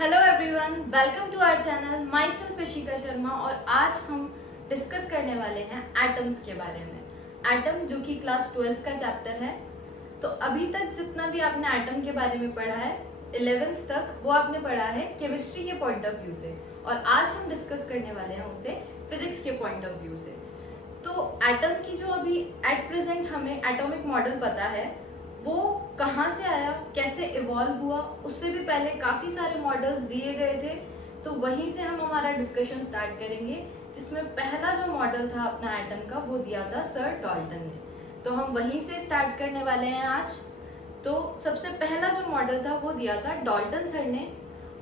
Hello everyone, welcome to our channel. Myself Ishika Sharma और आज हम डिस्कस करने वाले हैं एटम्स के बारे में। एटम जो कि क्लास 12th का चैप्टर है। तो अभी तक जितना भी आपने एटम के बारे में पढ़ा है 11th तक, वो आपने पढ़ा है केमिस्ट्री के पॉइंट ऑफ व्यू से, और आज हम डिस्कस करने वाले हैं उसे फिजिक्स के पॉइंट ऑफ व्यू से। तो एटम की जो अभी एट प्रेजेंट हमें एटॉमिक मॉडल पता है, वो कहाँ से आया, कैसे इवॉल्व हुआ, उससे भी पहले काफ़ी सारे मॉडल्स दिए गए थे। तो वहीं से हम हमारा डिस्कशन स्टार्ट करेंगे, जिसमें पहला जो मॉडल था अपना एटम का, वो दिया था सर डाल्टन ने। तो हम वहीं से स्टार्ट करने वाले हैं आज। तो सबसे पहला जो मॉडल था वो दिया था डाल्टन सर ने,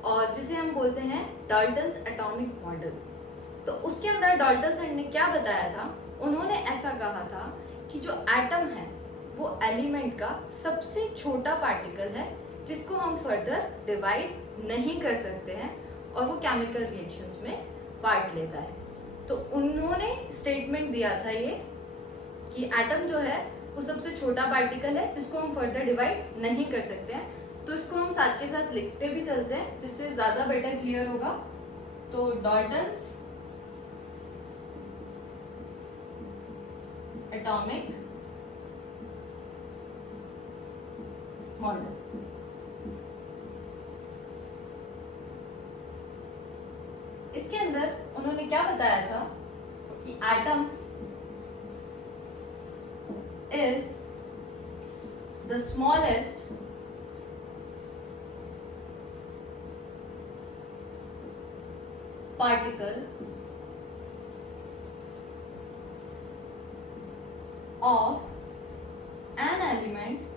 और जिसे हम बोलते हैं डाल्टन्स एटॉमिक मॉडल। तो उसके अंदर डाल्टन सर ने क्या बताया था, उन्होंने ऐसा कहा था कि जो एटम है वो एलिमेंट का सबसे छोटा पार्टिकल है, जिसको हम फर्दर डिवाइड नहीं कर सकते हैं, और वो केमिकल रिएक्शंस में पार्ट लेता है। तो उन्होंने स्टेटमेंट दिया था ये कि एटम जो है वो सबसे छोटा पार्टिकल है, जिसको हम फर्दर डिवाइड नहीं कर सकते हैं। तो इसको हम साथ के साथ लिखते भी चलते हैं, जिससे ज्यादा बेटर क्लियर होगा। तो डाल्टन्स एटॉमिक मॉडल। इसके अंदर उन्होंने क्या बताया था कि atom is the smallest particle of an element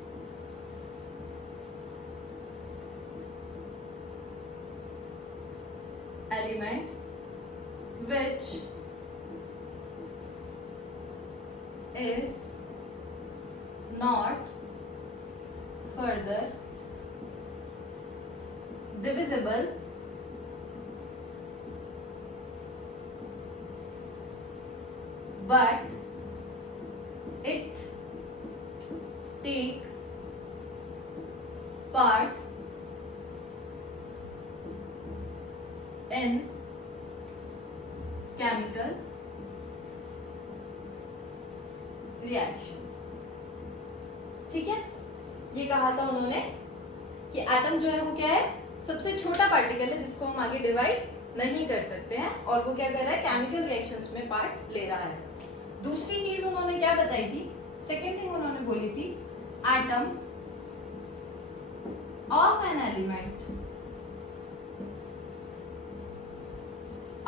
which is not further divisible but it take part in chemical reaction. ठीक है, ये कहा था उन्होंने कि एटम जो है वो क्या है, सबसे छोटा पार्टिकल है, जिसको हम आगे डिवाइड नहीं कर सकते हैं, और वो क्या कर रहा है, केमिकल रिएक्शंस में पार्ट ले रहा है। दूसरी चीज उन्होंने क्या बताई थी, सेकेंड थिंग उन्होंने बोली थी, atom of an element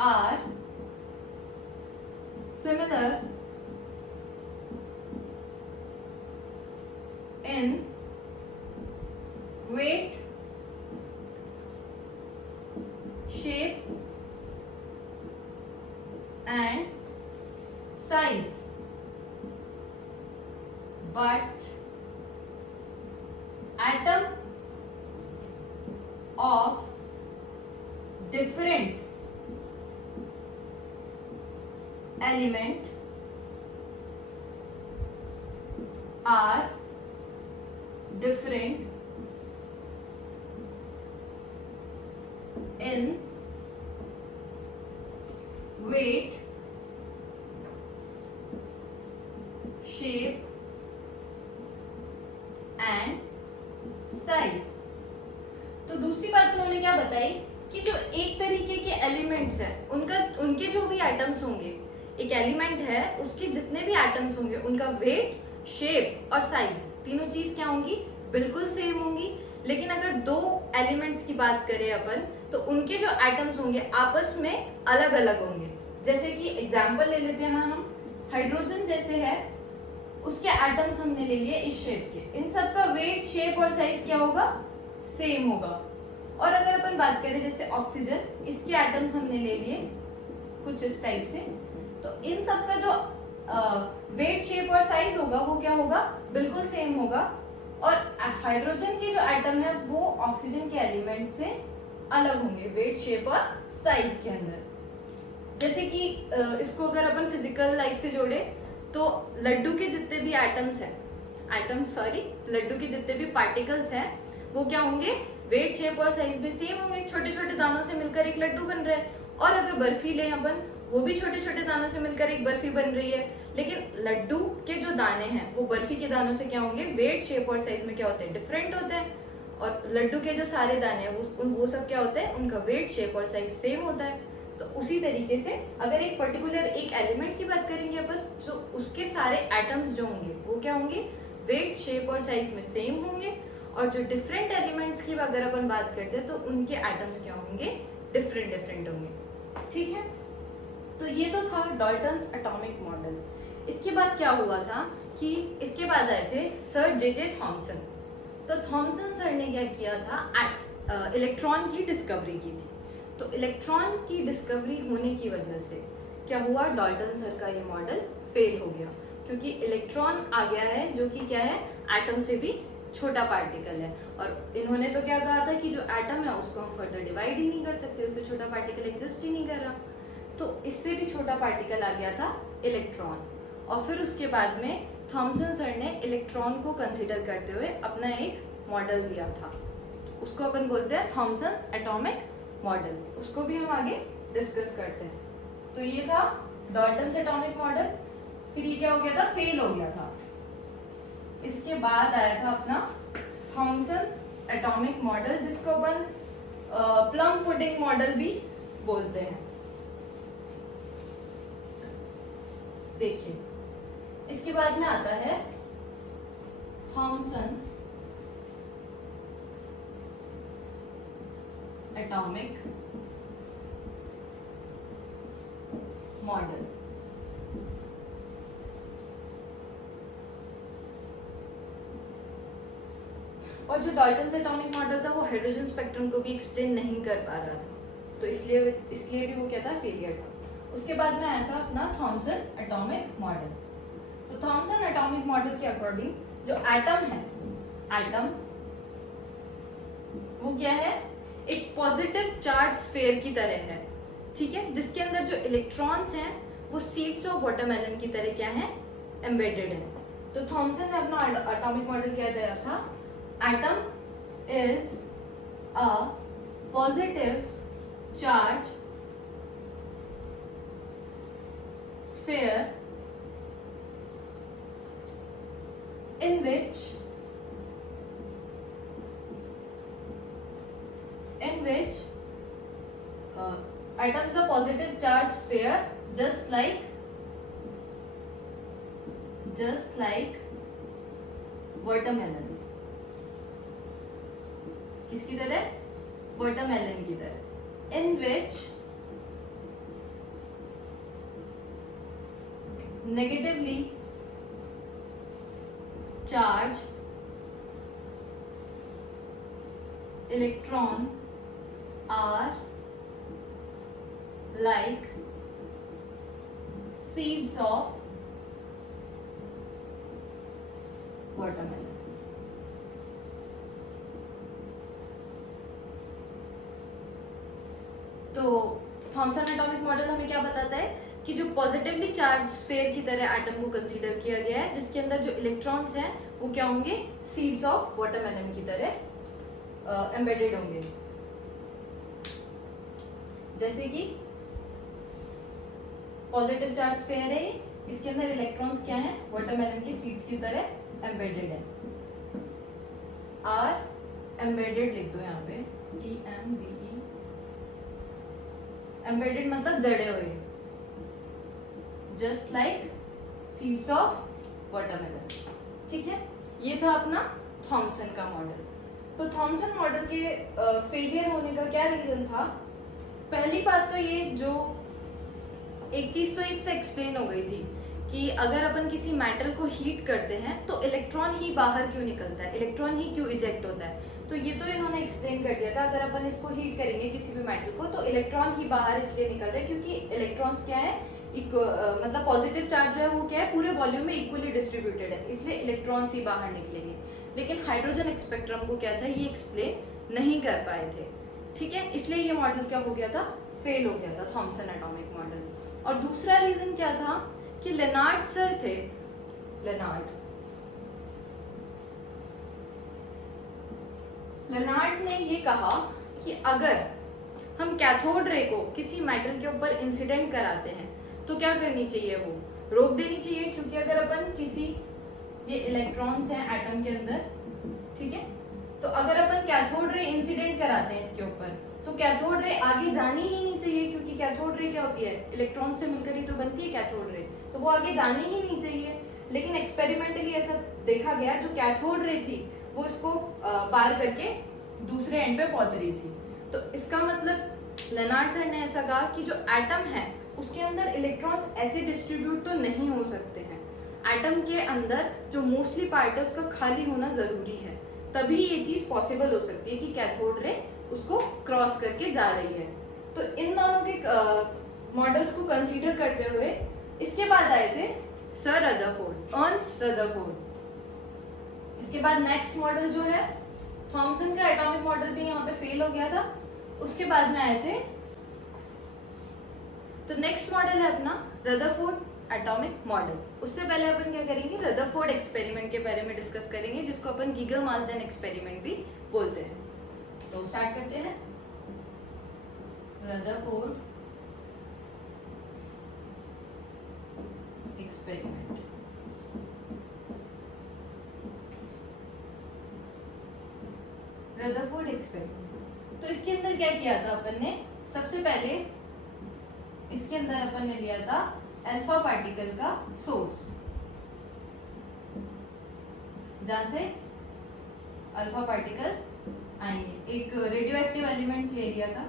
are similar in weight, shape and size, but atom of different element are different in weight, shape and size। तो दूसरी बात उन्होंने क्या बताई कि जो एक तरीके के एलिमेंट्स हैं, उनके जो भी एटम्स होंगे, एक एलिमेंट है उसके जितने भी एटम्स होंगे, उनका वेट, शेप और साइज, तीनों चीज क्या होंगी, बिल्कुल सेम होंगी। लेकिन अगर दो एलिमेंट्स की बात करें अपन, तो उनके जो एटम्स होंगे आपस में अलग अलग होंगे। जैसे कि एग्जांपल ले लेते हैं हम, हाइड्रोजन जैसे है, उसके एटम्स हमने ले लिए इस शेप के, इन सब का वेट, शेप और साइज क्या होगा, सेम होगा। और अगर अपन बात करें जैसे ऑक्सीजन, इसके एटम्स हमने ले लिए कुछ इस टाइप से, तो इन सब का जो वेट, शेप और साइज होगा वो क्या होगा, बिल्कुल सेम होगा। और हाइड्रोजन के जो एटम है वो ऑक्सीजन के एलिमेंट से अलग होंगे वेट, शेप और साइज के अंदर। जैसे कि इसको अगर अपन फिजिकल लाइफ से जोड़े, तो लड्डू के जितने भी लड्डू के जितने भी पार्टिकल्स हैं, वो क्या होंगे, वेट, शेप और साइज भी सेम होंगे, छोटे छोटे दानों से मिलकर एक लड्डू बन रहा है। और अगर बर्फी लें अपन, वो भी छोटे छोटे दानों से मिलकर एक बर्फी बन रही है, लेकिन लड्डू के जो दाने हैं वो बर्फी के दानों से क्या होंगे, वेट, शेप और साइज में क्या होते हैं, डिफरेंट होते हैं। और लड्डू के जो सारे दाने हैं वो सब क्या होते हैं, उनका वेट, शेप और साइज सेम होता है। तो उसी तरीके से अगर एक पर्टिकुलर एक एलिमेंट की बात करेंगे अपन, तो उसके सारे एटम्स जो होंगे वो क्या होंगे, वेट, शेप और साइज में सेम होंगे। और जो डिफरेंट एलिमेंट्स की अगर अपन बात करते हैं तो उनके एटम्स क्या होंगे, डिफरेंट डिफरेंट होंगे। ठीक है, तो ये तो था डाल्टन्स एटॉमिक मॉडल। इसके बाद क्या हुआ था कि इसके बाद आए थे सर जे थॉमसन। तो थॉमसन सर ने क्या किया था, इलेक्ट्रॉन की डिस्कवरी की थी। तो इलेक्ट्रॉन की डिस्कवरी होने की वजह से क्या हुआ, डाल्टन सर का ये मॉडल फेल हो गया, क्योंकि इलेक्ट्रॉन आ गया है जो कि क्या है, एटम से भी छोटा पार्टिकल है। और इन्होंने तो क्या कहा था कि जो एटम है उसको हम फर्दर डिवाइड ही नहीं कर सकते, उससे छोटा पार्टिकल एग्जिस्ट ही नहीं कर रहा। तो इससे भी छोटा पार्टिकल आ गया था इलेक्ट्रॉन। और फिर उसके बाद में थॉमसन सर ने इलेक्ट्रॉन को कंसीडर करते हुए अपना एक मॉडल दिया था, उसको अपन बोलते हैं थॉमसन एटॉमिक मॉडल। उसको भी हम आगे डिस्कस करते हैं। तो ये था डाल्टन्स एटॉमिक मॉडल। फिर ये क्या हो गया था, फेल हो गया था। इसके बाद आया था अपना थॉमसन एटॉमिक मॉडल, जिसको अपन प्लम पुडिंग मॉडल भी बोलते हैं। देखिए, इसके बाद में आता है थॉमसन एटॉमिक मॉडल। और जो डाल्टन्स एटॉमिक मॉडल था वो हाइड्रोजन स्पेक्ट्रम को भी एक्सप्लेन नहीं कर पा रहा था, तो इसलिए भी वो क्या था, फेलियर था। उसके बाद में आया था अपना थॉमसन एटॉमिक मॉडल। तो थॉमसन एटॉमिक मॉडल के अकॉर्डिंग जो एटम है, एटम वो क्या है, एक पॉजिटिव चार्ज स्फीयर की तरह है, ठीक है, जिसके अंदर जो इलेक्ट्रॉन्स हैं वो सीड्स ऑफ वाटरमेलन की तरह क्या है, एम्बेडेड है। तो थॉमसन ने अपना एटॉमिक मॉडल क्या दिया था, atom is a positive charge sphere in which atom is a positive charge sphere just like watermelon। किसकी तरह, watermelon की तरह। in which negatively charged electron are like seeds of watermelon। तो थॉमसन एटॉमिक मॉडल हमें क्या बताता है कि जो पॉजिटिवली चार्ज स्फीयर की तरह एटम को कंसीडर किया गया है, जिसके अंदर जो इलेक्ट्रॉन्स हैं वो क्या होंगे, सीड्स ऑफ वाटरमेलन की तरह एम्बेडेड होंगे। जैसे कि पॉजिटिव चार्ज स्फीयर है, इसके अंदर इलेक्ट्रॉन्स क्या हैं, वाटरमेलन की सीड्स की तरह एम्बेडेड है। आर एम्बेडेड लिख दो यहाँ पे, EMBE, एम्बेडेड मतलब जड़े हुए, just like seeds of watermelon. ठीक है, ये था अपना थॉमसन का मॉडल। तो थॉमसन मॉडल के फेलियर होने का क्या रीजन था? पहली बात तो ये, जो एक चीज तो इससे एक्सप्लेन हो गई थी कि अगर अपन किसी मेटल को हीट करते हैं तो इलेक्ट्रॉन ही बाहर क्यों निकलता है, इलेक्ट्रॉन ही क्यों इजेक्ट होता है। तो ये तो इन्होंने एक्सप्लेन कर दिया था, अगर अपन इसको हीट करेंगे किसी भी मेटल को तो इलेक्ट्रॉन ही बाहर इसलिए निकल रहे हैं क्योंकि इलेक्ट्रॉन्स क्या है, मतलब पॉजिटिव चार्ज जो है वो क्या है, पूरे वॉल्यूम में इक्वली डिस्ट्रीब्यूटेड है, इसलिए इलेक्ट्रॉन्स ही बाहर निकलेंगे। लेकिन हाइड्रोजन स्पेक्ट्रम को क्या था, ये एक्सप्लेन नहीं कर पाए थे। ठीक है, इसलिए ये मॉडल क्या हो गया था, फेल हो गया था, थॉमसन एटॉमिक मॉडल। और दूसरा रीजन क्या था कि लेनार्ड सर थे, लेनार्ड ने ये कहा कि अगर हम कैथोड रे को किसी मेटल के ऊपर इंसिडेंट कराते हैं तो क्या करनी चाहिए, वो रोक देनी चाहिए, क्योंकि अगर अपन किसी, ये इलेक्ट्रॉन्स हैं एटम के अंदर, ठीक है, तो अगर अपन कैथोड रे इंसिडेंट कराते हैं इसके ऊपर तो कैथोड रे आगे जानी ही नहीं चाहिए, क्योंकि कैथोड रे क्या होती है, इलेक्ट्रॉन से मिलकर ही तो बनती है कैथोड रे, तो वो आगे जानी ही नहीं चाहिए। लेकिन एक्सपेरिमेंटली ऐसा देखा गया, जो कैथोड रे थी वो इसको पार करके दूसरे एंड पे पहुंच रही थी। तो इसका मतलब लेनार्ड सर ने ऐसा कहा कि जो एटम है उसके अंदर इलेक्ट्रॉन्स ऐसे डिस्ट्रीब्यूट तो नहीं हो सकते हैं, एटम के अंदर जो मोस्टली पार्ट है उसका खाली होना जरूरी है, तभी ये चीज पॉसिबल हो सकती है कि कैथोड रे उसको क्रॉस करके जा रही है। तो इन दोनों के मॉडल्स को कंसीडर करते हुए इसके बाद आए थे सर रदरफोर्ड, अर्नस्ट रदरफोर्ड। इसके बाद नेक्स्ट मॉडल जो है, थॉमसन का एटॉमिक मॉडल भी यहाँ पे फेल हो गया था, उसके बाद में आए थे, तो नेक्स्ट मॉडल है अपना रदरफोर्ड एटॉमिक मॉडल। उससे पहले अपन क्या करेंगे, रदरफोर्ड एक्सपेरिमेंट के बारे में डिस्कस करेंगे, जिसको अपन गीगर मार्सडेन एक्सपेरिमेंट भी बोलते हैं। तो स्टार्ट करते हैं, रदरफोर्ड एक्सपेरिमेंट। रदरफोर्ड एक्सपेरिमेंट, तो इसके अंदर क्या किया था अपन ने, सबसे पहले इसके अंदर अपन ने लिया था अल्फा पार्टिकल का सोर्स, जहां से अल्फा पार्टिकल आएंगे, एक रेडियो एक्टिव एलिमेंट ले लिया था,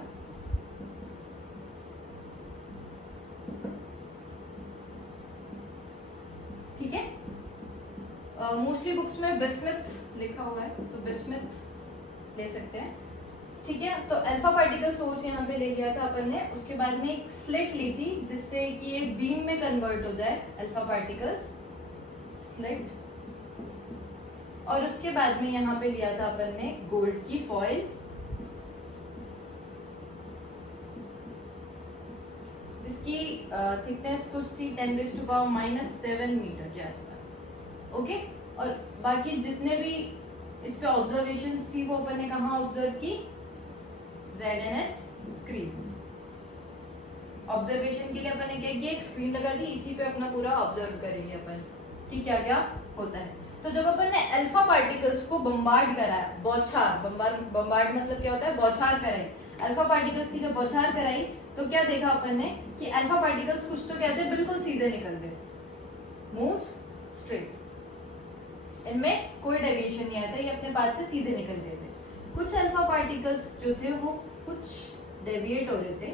ठीक है। मोस्टली बुक्स में बिस्मथ लिखा हुआ है, तो बिस्मथ ले सकते हैं, ठीक है। तो अल्फा पार्टिकल सोर्स यहाँ पे ले लिया था अपन ने, उसके बाद में एक स्लिट ली थी जिससे कि ये बीम में कन्वर्ट हो जाए अल्फा पार्टिकल्स, स्लिट, और उसके बाद में यहाँ पे लिया था अपन ने गोल्ड की फॉइल, जिसकी थिकनेस कुछ थी 10⁻⁻⁷ मीटर के आसपास, ओके। और बाकी जितने भी इस पे ऑब्जर्वेशंस थी वो अपन ने कहाँ ऑब्जर्व की, ZNS स्क्रीन। ऑब्जर्वेशन के लिए अपन ने क्या किया, एक स्क्रीन लगा दी, इसी पे अपना पूरा ऑब्जर्व करेंगे अपन कि क्या क्या होता है। तो जब अपन ने अल्फा पार्टिकल्स को बम्बार्ड कराया, बौछार, बम्बार्ड मतलब क्या होता है, बौछार कराई, अल्फा पार्टिकल्स की जब बौछार कराई तो क्या देखा अपन ने कि अल्फा पार्टिकल्स कुछ तो कहते हैं बिल्कुल सीधे निकल गए, मूव्स स्ट्रेट, इनमें कोई डेविएशन नहीं आता, ये अपने पाथ से सीधे निकल गए थे। कुछ अल्फा पार्टिकल्स जो थे वो कुछ डेविएट हो रहे थे,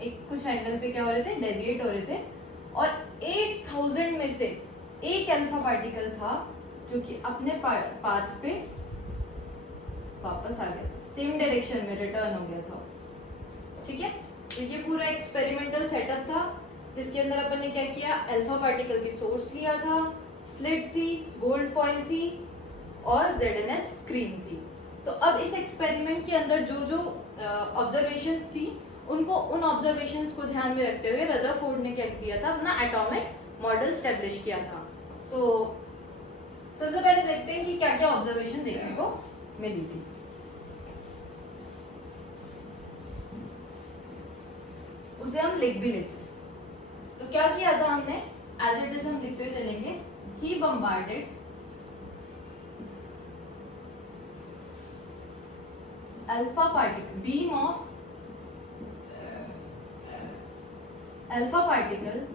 एक कुछ एंगल पे क्या हो रहे थे, डेविएट हो रहे थे, और 8000 में से एक अल्फा पार्टिकल था जो कि अपने पाथ पे वापस आ गया, सेम डायरेक्शन में रिटर्न हो गया था, ठीक है। तो ये पूरा एक्सपेरिमेंटल सेटअप था जिसके अंदर अपन ने क्या किया, अल्फा पार्टिकल की सोर्स लिया था, स्लिट थी, गोल्ड फॉइल थी और ZNS स्क्रीन थी। तो अब इस एक्सपेरिमेंट के अंदर जो जो ऑब्जर्वेशंस थी उनको, उन ऑब्जर्वेशंस को ध्यान में रखते हुए रदरफोर्ड ने क्या किया था, अपना एटॉमिक मॉडल स्टैब्लिश किया था। तो सबसे पहले देखते हैं कि क्या क्या ऑब्जर्वेशन देखने को मिली थी। उसे हम लिख भी लेते, तो क्या किया था हमने, एज इट इज हम लिखते हुए चलेंगे, he bombarded alpha particle, beam of alpha particle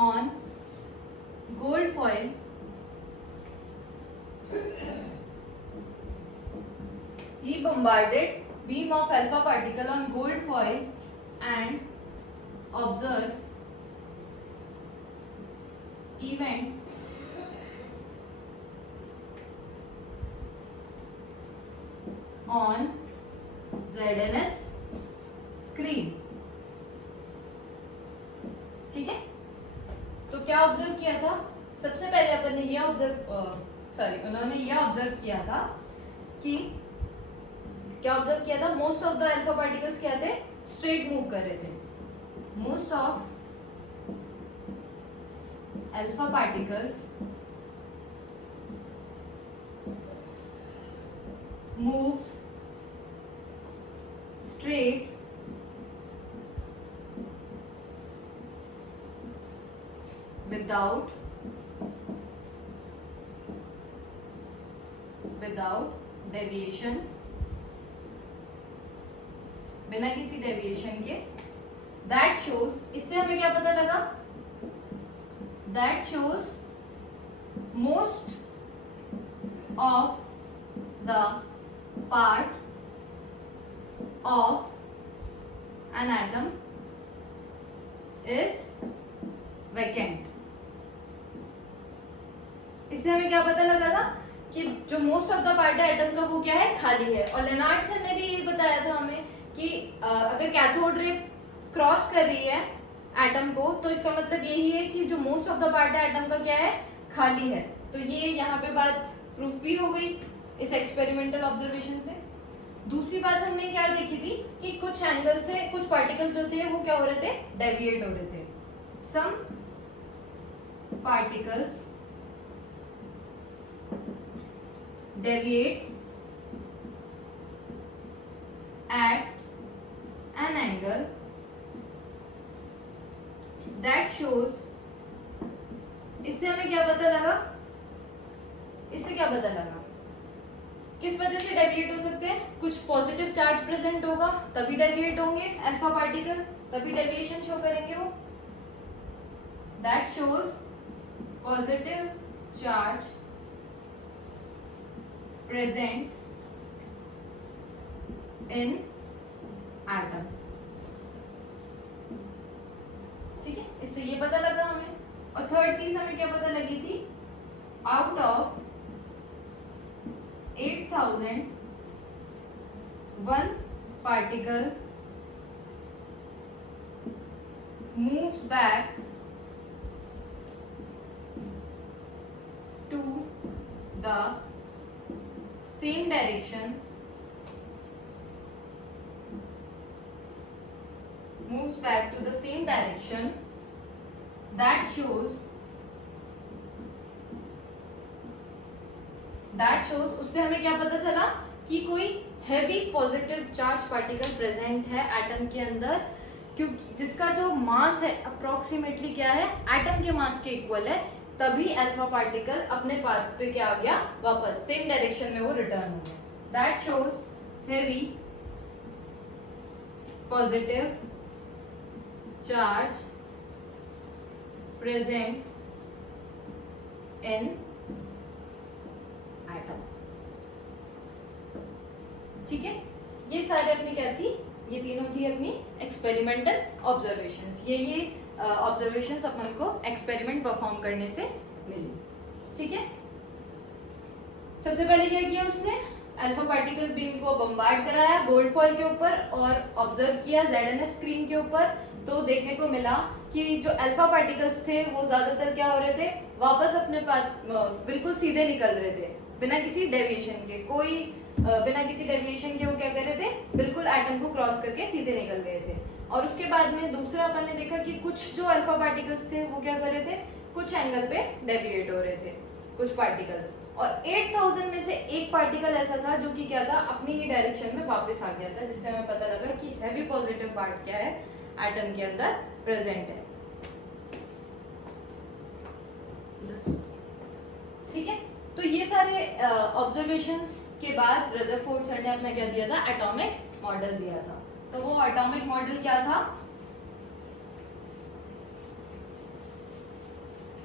on gold foil he bombarded beam of alpha particle on gold foil and observed event on ZNS screen, ठीक है। तो क्या ऑब्जर्व किया था, सबसे पहले अपन ने ये उन्होंने ये ऑब्जर्व किया था कि क्या ऑब्जर्व किया था, most of the alpha particles क्या थे, स्ट्रेट मूव कर रहे थे, most of alpha particles moves straight without deviation, बिना किसी डेविएशन के. That shows, इससे हमें क्या पता लगा? That shows most of the part of an atom is vacant. इससे हमें क्या पता लगा था कि जो मोस्ट ऑफ द पार्ट है एटम का वो क्या है, खाली है. और लेनार्ड सर ने भी ये बताया था हमें कि अगर कैथोड रे क्रॉस कर रही है एटम को तो इसका मतलब यही है कि जो मोस्ट ऑफ द पार्ट है एटम का क्या है, खाली है. तो ये यहाँ पे बात प्रूफ भी हो गई इस एक्सपेरिमेंटल ऑब्जर्वेशन से. दूसरी बात हमने क्या देखी थी कि कुछ एंगल से कुछ पार्टिकल्स जो थे वो क्या हो रहे थे, डेविएट हो रहे थे. Some particles deviate at an angle that shows. इससे हमें क्या पता लगा, इससे क्या पता लगा, किस वजह से डेविएट हो सकते हैं. कुछ पॉजिटिव चार्ज प्रेजेंट होगा तभी डेविएट होंगे अल्फा पार्टिकल, तभी डेविएशन शो करेंगे वो. That shows positive charge present in atom. ठीक है, इससे ये पता लगा हमें. और थर्ड चीज हमें क्या पता लगी थी, out of 8000 one particle moves back to the same direction, moves back to the same direction. That shows उससे हमें क्या पता चला कि कोई heavy positive charge particle present है एटम के अंदर, क्योंकि जिसका जो मास है अप्रोक्सीमेटली क्या है, एटम के मास के इक्वल है. तभी अल्फा पार्टिकल अपने पाथ पे क्या आ गया, वापस सेम डायरेक्शन में वो रिटर्न हो गया. That shows heavy positive charge present in atom. ठीक है, ये सारे अपनी क्या थी, ये तीनों थी अपनी एक्सपेरिमेंटल ऑब्जर्वेशंस. ये ऑब्जर्वेशंस अपन को एक्सपेरिमेंट परफॉर्म करने से मिली. ठीक है, सबसे पहले क्या किया उसने, अल्फा पार्टिकल बीम को बम्बार्ड कराया गोल्ड फॉइल के ऊपर और ऑब्जर्व किया ZNS स्क्रीन के ऊपर. तो देखने को मिला कि जो अल्फा पार्टिकल्स थे वो ज्यादातर क्या हो रहे थे, वापस अपने पास बिल्कुल सीधे निकल रहे थे बिना किसी डेविएशन के. बिना किसी डेविएशन के वो क्या कर रहे थे, बिल्कुल एटम को क्रॉस करके सीधे निकल गए थे. और उसके बाद में दूसरा अपन ने देखा कि कुछ जो अल्फा पार्टिकल्स थे वो क्या कर रहे थे, कुछ एंगल पे डेविएट हो रहे थे कुछ पार्टिकल्स. और 8000 में से एक पार्टिकल ऐसा था जो कि क्या था, अपनी ही डायरेक्शन में वापस आ गया था, जिससे हमें पता लगा कि हैवी पॉजिटिव पार्ट क्या है, एटम के अंदर प्रेजेंट है. ठीक है, तो ये सारे ऑब्जर्वेशंस के बाद रदरफोर्ड सर ने अपना क्या दिया था, एटॉमिक मॉडल दिया था. तो वो एटॉमिक मॉडल क्या था,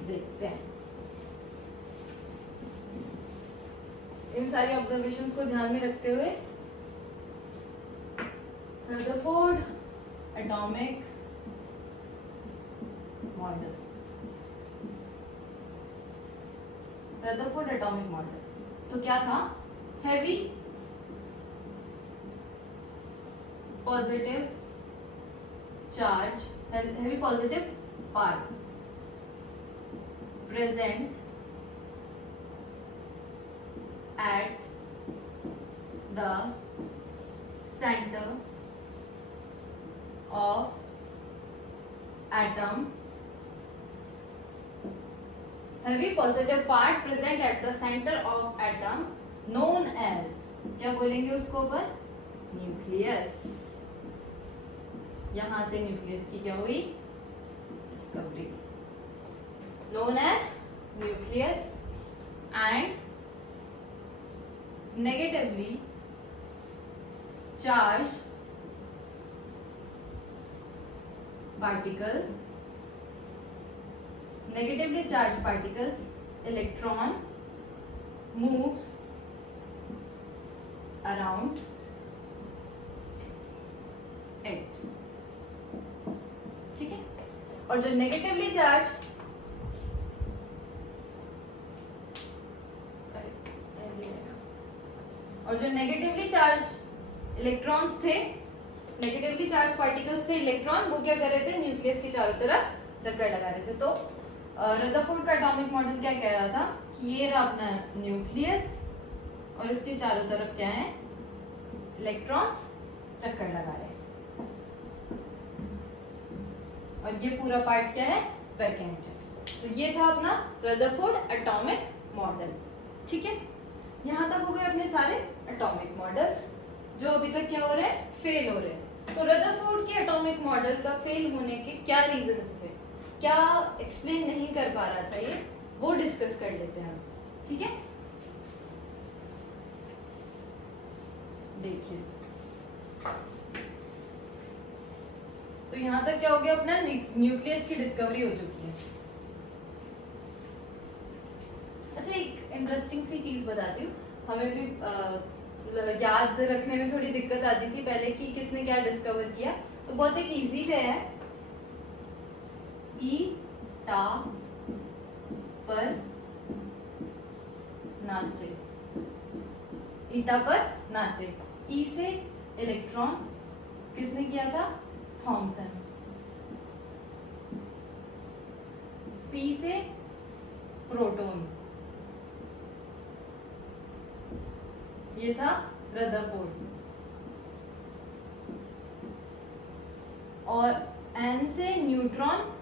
देखते हैं. इन सारी ऑब्जर्वेशंस को ध्यान में रखते हुए Rutherford atomic model, Rutherford atomic model तो क्या था, heavy positive charge, heavy positive part present at the center of atom heavy positive part present at the center of atom known as, क्या बोलेंगे उसको अपन, न्यूक्लियस। यहां से न्यूक्लियस की क्या हुई, discovery, known as nucleus, and negatively charged particle, negatively charged particles, electron moves around it, ठीक है। और जो नेगेटिवली चार्ज, और जो नेगेटिवली चार्ज इलेक्ट्रॉन्स थे, नेगेटिवली चार्ज पार्टिकल्स थे इलेक्ट्रॉन, वो क्या कर रहे थे, न्यूक्लियस की चारों तरफ चक्कर लगा रहे थे। तो रदरफोर्ड का एटॉमिक मॉडल क्या कह रहा था कि ये रहा अपना न्यूक्लियस और इसके चारों तरफ क्या है, इलेक्ट्रॉन्स चक्कर लगा रहे हैं, और ये पूरा पार्ट क्या है, वैकेंट है। तो ये था अपना रदरफोर्ड एटॉमिक मॉडल, ठीक है। यहां तक हो गए अपने सारे एटॉमिक मॉडल्स जो अभी तक क्या हो रहे हैं, फेल हो रहे हैं। तो रदरफोर्ड के एटॉमिक मॉडल का फेल होने के क्या रीजंस थे, क्या एक्सप्लेन नहीं कर पा रहा था ये, वो डिस्कस कर लेते हैं हम, ठीक है। देखिए, तो यहां तक क्या हो गया, अपना न्यूक्लियस की डिस्कवरी हो चुकी है। अच्छा, एक इंटरेस्टिंग सी चीज बताती हूँ, हमें भी याद रखने में थोड़ी दिक्कत आती थी पहले कि किसने क्या डिस्कवर किया। तो बहुत एक इजी वे है, ईटा पर नाचे, ईटा पर नाचे। ई से इलेक्ट्रॉन किसने किया था, थॉमसन। पी से प्रोटॉन, ये था रदरफोर्ड। और एन से न्यूट्रॉन,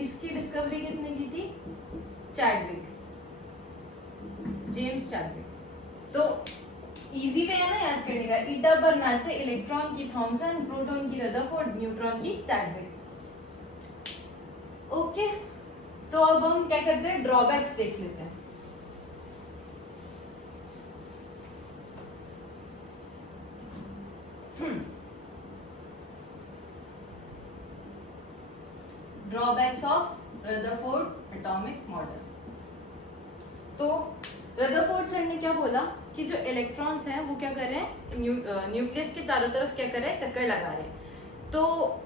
इसकी डिस्कवरी किसने की थी, चैडविक, जेम्स चैडविक। तो इजी वे है ना याद करने का, ईटा पर नाचे, इलेक्ट्रॉन की थॉमसन, प्रोटॉन की रदरफोर्ड, न्यूट्रॉन की चैडविक। ओके, तो अब हम क्या करते हैं, ड्रॉबैक्स देख लेते हैं। Drawbacks of Rutherford atomic model. तो रदरफोर्ड सर ने क्या बोला कि जो इलेक्ट्रॉन्स हैं वो क्या कर रहे हैं, न्यूक्लियस के चारों तरफ क्या कर रहे हैं, चक्कर लगा रहे हैं। तो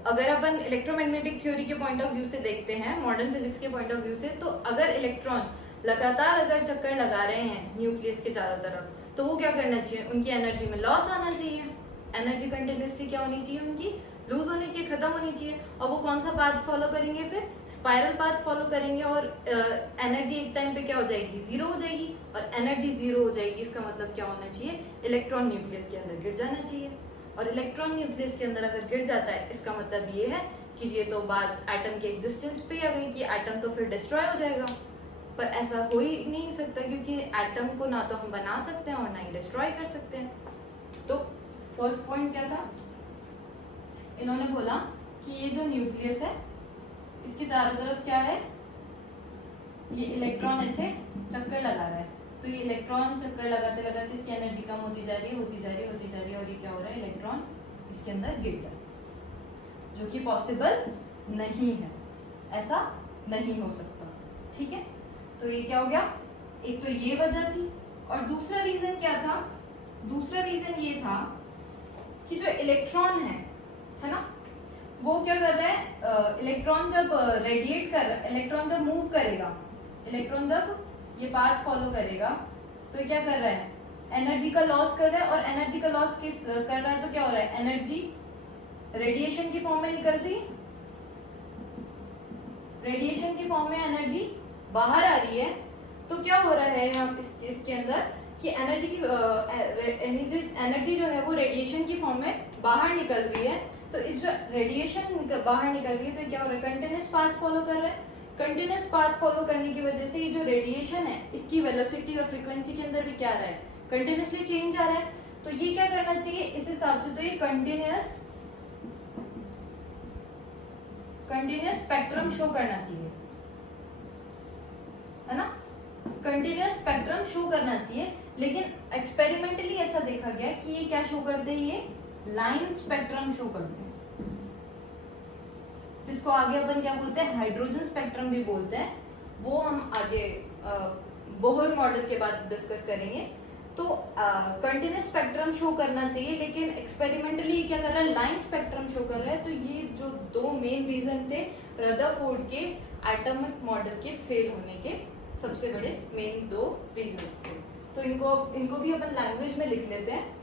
अगर अपन इलेक्ट्रोमैग्नेटिक थ्योरी के पॉइंट ऑफ व्यू से देखते हैं, मॉडर्न फिजिक्स के पॉइंट ऑफ व्यू से, तो अगर इलेक्ट्रॉन लगातार अगर चक्कर लगा रहे हैं न्यूक्लियस के चारों तरफ, तो वो क्या करना चाहिए, उनकी एनर्जी में लॉस आना चाहिए। एनर्जी कंटिन्यूसली क्या होनी चाहिए, उनकी लूज होनी चाहिए, खत्म होनी चाहिए। और वो कौन सा पाथ फॉलो करेंगे, फिर स्पाइरल पाथ फॉलो करेंगे, और एनर्जी एक टाइम पे क्या हो जाएगी, जीरो हो जाएगी। और एनर्जी जीरो हो जाएगी, इसका मतलब क्या होना चाहिए, इलेक्ट्रॉन न्यूक्लियस के अंदर गिर जाना चाहिए। और इलेक्ट्रॉन न्यूक्लियस के अंदर अगर गिर जाता है, इसका मतलब ये है कि ये तो बात एटम के एग्जिस्टेंस पे आ गई कि एटम तो फिर डिस्ट्रॉय हो जाएगा। पर ऐसा हो ही नहीं सकता, क्योंकि एटम को ना तो हम बना सकते हैं और ना ही डिस्ट्रॉय कर सकते हैं। तो फर्स्ट पॉइंट क्या था, इन्होंने बोला कि ये जो न्यूक्लियस है, इसके चारों तरफ क्या है, ये इलेक्ट्रॉन ऐसे चक्कर लगा रहा है। तो ये इलेक्ट्रॉन चक्कर लगाते लगाते इसकी एनर्जी कम होती जा रही है, होती जा रही है, होती जा रही है, और ये क्या हो रहा है, इलेक्ट्रॉन इसके अंदर गिर जा रहा है, जो कि पॉसिबल नहीं है, ऐसा नहीं हो सकता, ठीक है। तो ये क्या हो गया, एक तो ये वजह थी। और दूसरा रीजन क्या था, दूसरा रीजन ये था कि जो इलेक्ट्रॉन है ना, वो क्या कर रहा है, इलेक्ट्रॉन जब रेडिएट कर, इलेक्ट्रॉन जब मूव करेगा, इलेक्ट्रॉन जब ये पाथ फॉलो करेगा, तो ये क्या कर रहा है, एनर्जी का लॉस कर रहा है। और एनर्जी का लॉस किस कर रहा है, तो क्या हो रहा है, एनर्जी रेडिएशन की फॉर्म में निकल रही है, रेडिएशन की फॉर्म में एनर्जी बाहर आ रही है। तो क्या हो रहा है यहाँ इसके अंदर कि एनर्जी की एनर्जी जो है वो रेडिएशन की फॉर्म में बाहर निकल रही है। तो इस जो रेडिएशन बाहर निकल रही है, तो क्या हो रहा है, कंटिन्यूअस पाथ फॉलो कर रहा है। कंटिन्यूस पाथ फॉलो करने की वजह से ये जो रेडिएशन है इसकी वेलोसिटी और फ्रीक्वेंसी के अंदर भी क्या आ रहा है, कंटिन्यूसली चेंज आ रहा है। तो ये क्या करना चाहिए इस हिसाब से, तो ये कंटिन्यूस स्पेक्ट्रम शो करना चाहिए, है ना, कंटिन्यूस स्पेक्ट्रम शो करना चाहिए। लेकिन एक्सपेरिमेंटली ऐसा देखा गया कि ये क्या शो करते हैं, ये लाइन स्पेक्ट्रम शो करते हैं, जिसको आगे अपन क्या बोलते हैं, हाइड्रोजन स्पेक्ट्रम भी बोलते हैं। वो हम आगे बोहर मॉडल के बाद डिस्कस करेंगे। तो कंटिन्यूस स्पेक्ट्रम शो करना चाहिए, लेकिन एक्सपेरिमेंटली क्या कर रहा है, लाइन स्पेक्ट्रम शो कर रहा है। तो ये जो दो मेन रीजन थे रदरफोर्ड के एटॉमिक मॉडल के फेल होने के सबसे बड़े मेन दो रीजंस थे। तो इनको भी अपन लैंग्वेज में लिख लेते हैं।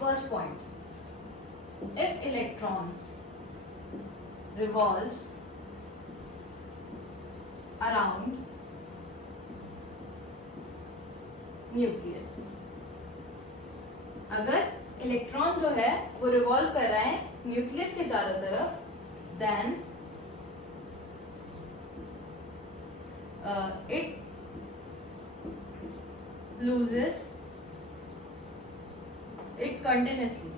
First point, if electron revolves around nucleus, अगर इलेक्ट्रॉन जो है वो रिवॉल्व कर रहा है न्यूक्लियस के चारों तरफ, then it loses it continuously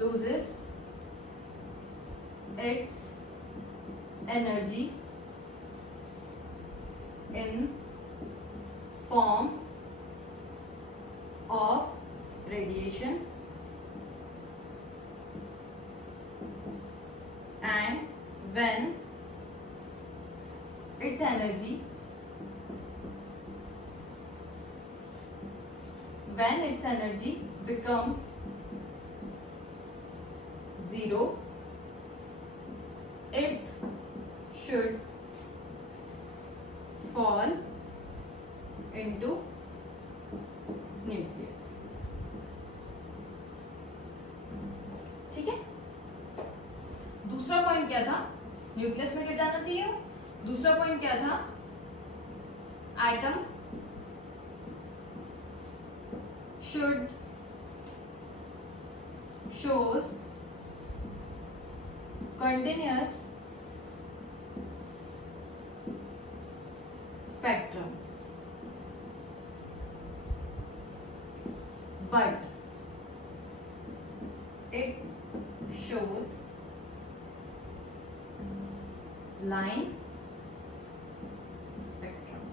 loses its energy in form of radiation and when its energy becomes zero, it should fall into nucleus। ठीक है, दूसरा पॉइंट क्या था, न्यूक्लियस में गिर जाना चाहिए। दूसरा पॉइंट क्या था, atom should shows continuous spectrum but it shows line spectrum।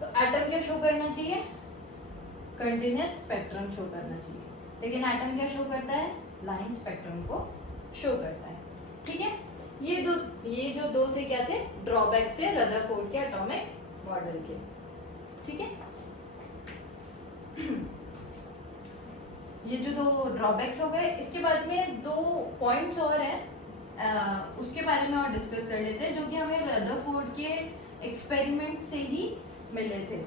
तो एटम क्या शो करना चाहिए, कंटिन्यूस स्पेक्ट्रम शो करना चाहिए, लेकिन एटम क्या शो करता है, लाइन स्पेक्ट्रम को शो करता है। ठीक है, ये जो दो थे क्या थे, ड्रॉबैक्स थे रदरफोर्ड के एटॉमिक मॉडल के। ठीक है, ये जो दो ड्रॉबैक्स हो गए, इसके बाद में दो पॉइंट्स और हैं, उसके बारे में और डिस्कस कर लेते हैं, जो कि हमें रदरफोर्ड के एक्सपेरिमेंट से ही मिले थे।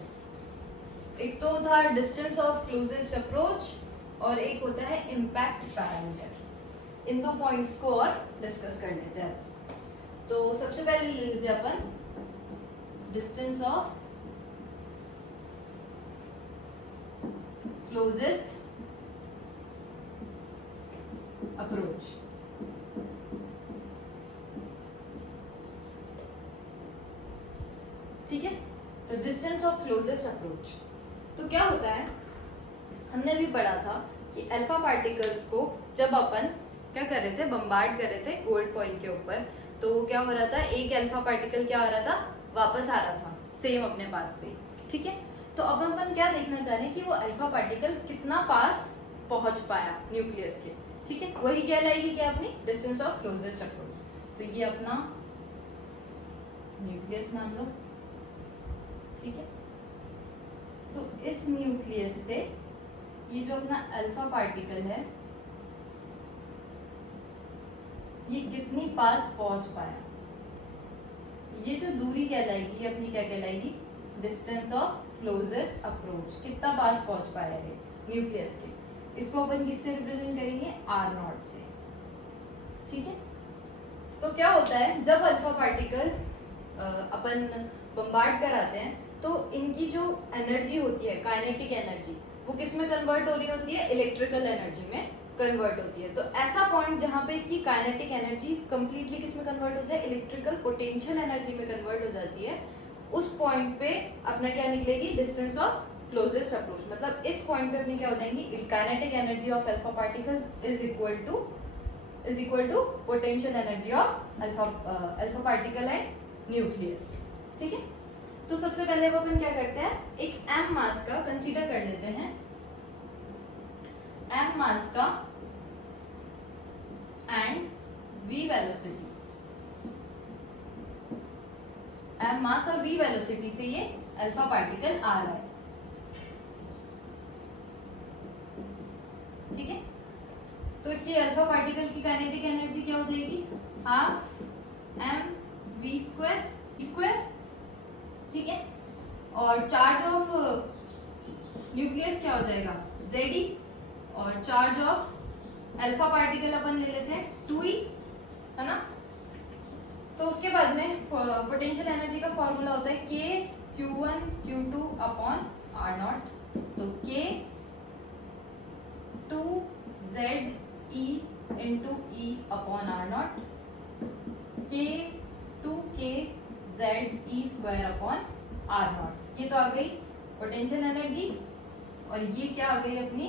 एक तो था डिस्टेंस ऑफ क्लोजेस्ट अप्रोच और एक होता है इम्पैक्ट पैरामीटर। इन दो पॉइंट्स को और डिस्कस कर लेते हैं। तो सबसे पहले ले लेते हैं अपन डिस्टेंस ऑफ क्लोजेस्ट अप्रोच। ठीक है, तो डिस्टेंस ऑफ क्लोजेस्ट अप्रोच, तो क्या होता है, हमने भी पढ़ा था कि अल्फा पार्टिकल्स को जब अपन क्या कर रहे थे, बम्बार्ड कर रहे थे गोल्ड फॉइल के ऊपर, तो क्या हो रहा था, एक अल्फा पार्टिकल क्या हो रहा था, वापस आ रहा था सेम अपने पाथ पे। ठीक है, तो अब अपन क्या देखना चाह रहे हैं कि वो अल्फा पार्टिकल कितना पास पहुंच पाया न्यूक्लियस के। ठीक है, वही क्या लाएगी, क्या अपनी डिस्टेंस ऑफ क्लोजेस्ट अप्रोच। तो ये अपना न्यूक्लियस मान लो। ठीक है, तो इस न्यूक्लियस से ये जो अपना अल्फा पार्टिकल है ये कितनी पास पहुंच पाया, ये जो दूरी कहलाएगी ये अपनी क्या कहलाएगी, डिस्टेंस ऑफ क्लोजेस्ट अप्रोच। कितना पास पहुंच पाया है न्यूक्लियस के, इसको अपन किससे रिप्रेजेंट करेंगे, आर नॉट से। ठीक है, तो क्या होता है जब अल्फा पार्टिकल अपन बम्बार्ड कराते हैं तो इनकी जो एनर्जी होती है, काइनेटिक एनर्जी, वो किस में कन्वर्ट हो रही होती है? इलेक्ट्रिकल एनर्जी में कन्वर्ट होती है। तो ऐसा पॉइंट जहां पे इसकी काइनेटिक एनर्जी कंप्लीटली किस में कन्वर्ट हो जाए? इलेक्ट्रिकल पोटेंशियल एनर्जी में कन्वर्ट हो जाती है, उस पॉइंट पे अपना क्या निकलेगी? Distance of closest approach. मतलब इस पॉइंट पे अपनी क्या हो जाएंगी? Kinetic energy of alpha particles is equal to potential energy of alpha particle and nucleus. ठीक है, तो सबसे पहले अपन क्या करते हैं, एक m मास का कंसीडर कर लेते हैं, m मास का एंड v वेलोसिटी, m मास और v वेलोसिटी से ये अल्फा पार्टिकल आ रहा है। ठीक है, तो इसकी अल्फा पार्टिकल की काइनेटिक एनर्जी क्या हो जाएगी? Half m v square. ठीक है, और चार्ज ऑफ न्यूक्लियस क्या हो जाएगा? Ze, और चार्ज ऑफ अल्फा पार्टिकल अपन ले लेते हैं 2e, है ना। तो उसके बाद में पोटेंशियल एनर्जी का फॉर्मूला होता है k q1 q2 upon r naught. तो k 2ze into e upon r not, k 2k z e square upon r not. ये तो आ गई पोटेंशियल एनर्जी, और ये क्या आ गई? अपनी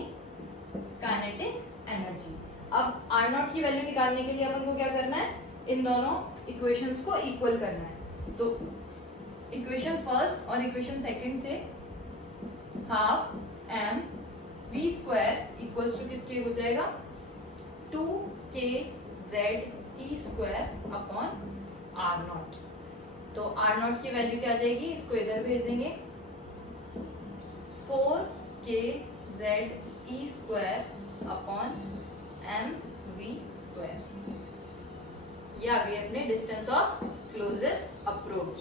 काइनेटिक एनर्जी। अब r नॉट की वैल्यू निकालने के लिए अपन को क्या करना है? इन दोनों इक्वेशंस को इक्वल करना है। तो इक्वेशन फर्स्ट और इक्वेशन सेकंड से half m v square equals to किसके हो जाएगा? 2k z e square upon r naught. तो r नॉट की वैल्यू क्या आ जाएगी? इसको इधर भेज देंगे, 4k z e square upon m v square. ये आ गई अपने डिस्टेंस ऑफ क्लोजेस्ट अप्रोच।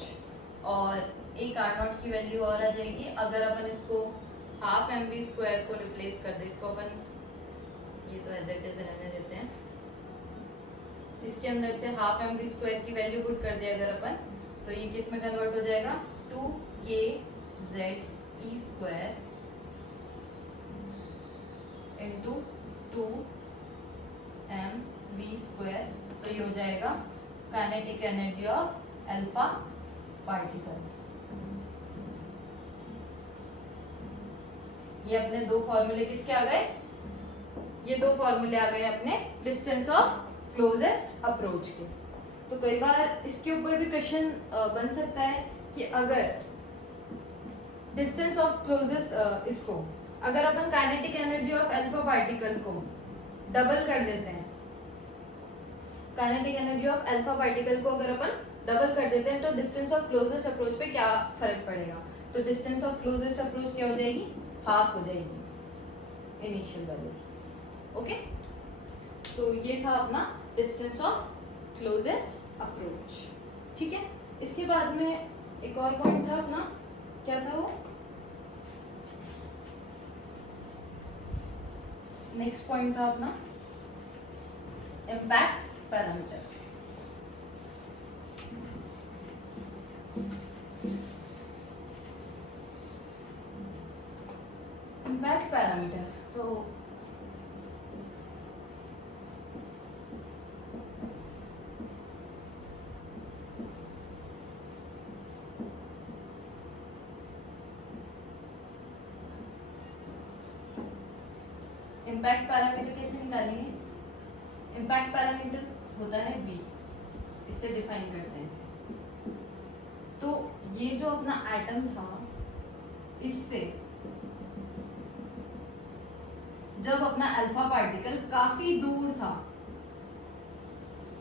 और एक r नॉट की वैल्यू और आ जाएगी, अगर अपन इसको हाफ एम वी स्क्वायर को रिप्लेस कर दे, इसको अपन ये तो एज इट इज रहने देते हैं, इसके अंदर से हाफ एम वी स्क्वायर की वैल्यू पुट कर दे अगर अपन, तो ये किस में कन्वर्ट हो जाएगा? 2k z e square into 2m v square. तो ये हो जाएगा kinetic energy of alpha particle. ये अपने दो फॉर्मूले किसके आ गए? ये दो फॉर्मूले आ गए अपने डिस्टेंस ऑफ क्लोजेस्ट अप्रोच के। तो कई बार इसके ऊपर भी क्वेश्चन बन सकता है कि अगर डिस्टेंस ऑफ क्लोजेस्ट इसको अगर अपन kinetic energy of alpha particle को डबल कर देते हैं, kinetic energy of alpha particle को अगर अपन डबल कर देते हैं तो डिस्टेंस ऑफ क्लोजेस्ट अप्रोच पे क्या फर्क पड़ेगा? तो डिस्टेंस ऑफ क्लोजेस्ट अप्रोच क्या हो जाएगी? हाफ हो जाएगी इनिशियल वैल्यू की। ओके, तो ये था अपना डिस्टेंस ऑफ क्लोजेस्ट अप्रोच। ठीक है, इसके बाद में एक और पॉइंट था अपना, क्या था वो? नेक्स्ट पॉइंट था अपना इम्पैक्ट पैरामीटर। इम्पैक्ट पैरामीटर तो इम्पैक्ट पैरामीटर कैसे निकालेंगे? इम्पैक्ट पैरामीटर होता है बी, इससे डिफाइन करते हैं इसे। तो ये जो अपना एटम था, इससे जब अपना अल्फा पार्टिकल काफी दूर था,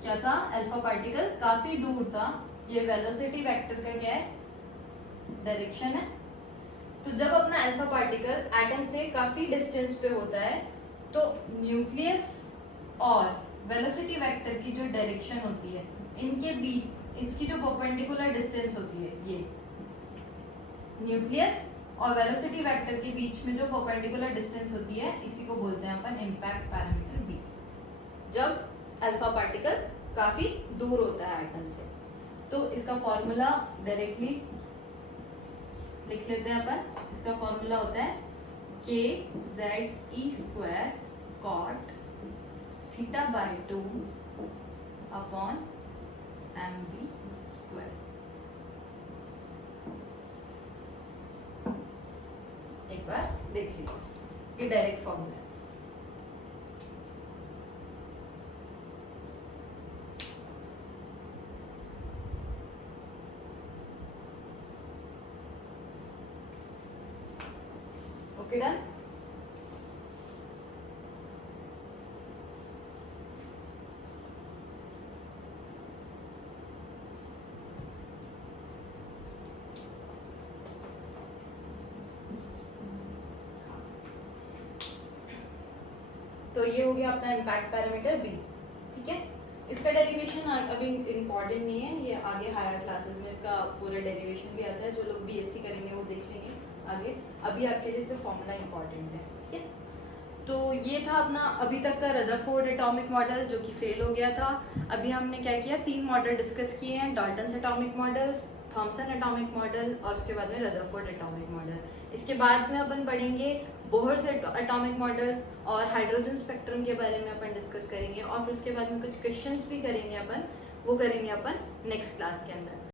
क्या था? अल्फा पार्टिकल काफी दूर था, ये वेलोसिटी वेक्टर का क्या है? डायरेक्शन है। तो जब अपना अल्फा पार्टिकल एटम से काफी डिस्टेंस पे होता है तो न्यूक्लियस और वेलोसिटी वेक्टर की जो डायरेक्शन होती है, इनके बीच इसकी जो परपेंडिकुलर डिस्टेंस होती है, ये न्यूक्लियस और वेलोसिटी वेक्टर के बीच में जो परपेंडिकुलर डिस्टेंस होती है, इसी को बोलते हैं अपन इम्पैक्ट पैरामीटर बी। जब अल्फा पार्टिकल काफी दूर होता है एटम से। तो इसका फॉर्मूला डायरेक्टली लिख लेते हैं अपन। इसका फॉर्मूला होता है kZe² cot θ/2 अपॉन mv²। एक बार देख लीजिए, ये डायरेक्ट फॉर्मूला है। Okay done. तो ये हो गया अपना इम्पैक्ट पैरामीटर बी। ठीक है, इसका डेरिवेशन अभी इम्पोर्टेंट नहीं है, ये आगे हायर क्लासेस में इसका पूरा डेरिवेशन भी आता है। जो लोग बीएससी करेंगे वो देख लेंगे आगे। अभी आपके लिए सिर्फ फॉर्मूला इंपॉर्टेंट है। ठीक है, तो ये था अपना अभी तक का रदरफोर्ड एटॉमिक मॉडल जो कि फेल हो गया था। अभी हमने क्या किया, 3 मॉडल डिस्कस किए हैं, Dalton's atomic model, Thomson atomic model और उसके बाद में रदरफोर्ड एटॉमिक मॉडल। इसके बाद में अपन पढ़ेंगे बोहर्स एटॉमिक मॉडल और हाइड्रोजन स्पेक्ट्रम के बारे में अपन डिस्कस करेंगे। और फिर उसके बाद में कुछ क्वेश्चंस भी करेंगे अपन, वो करेंगे अपन नेक्स्ट क्लास के अंदर।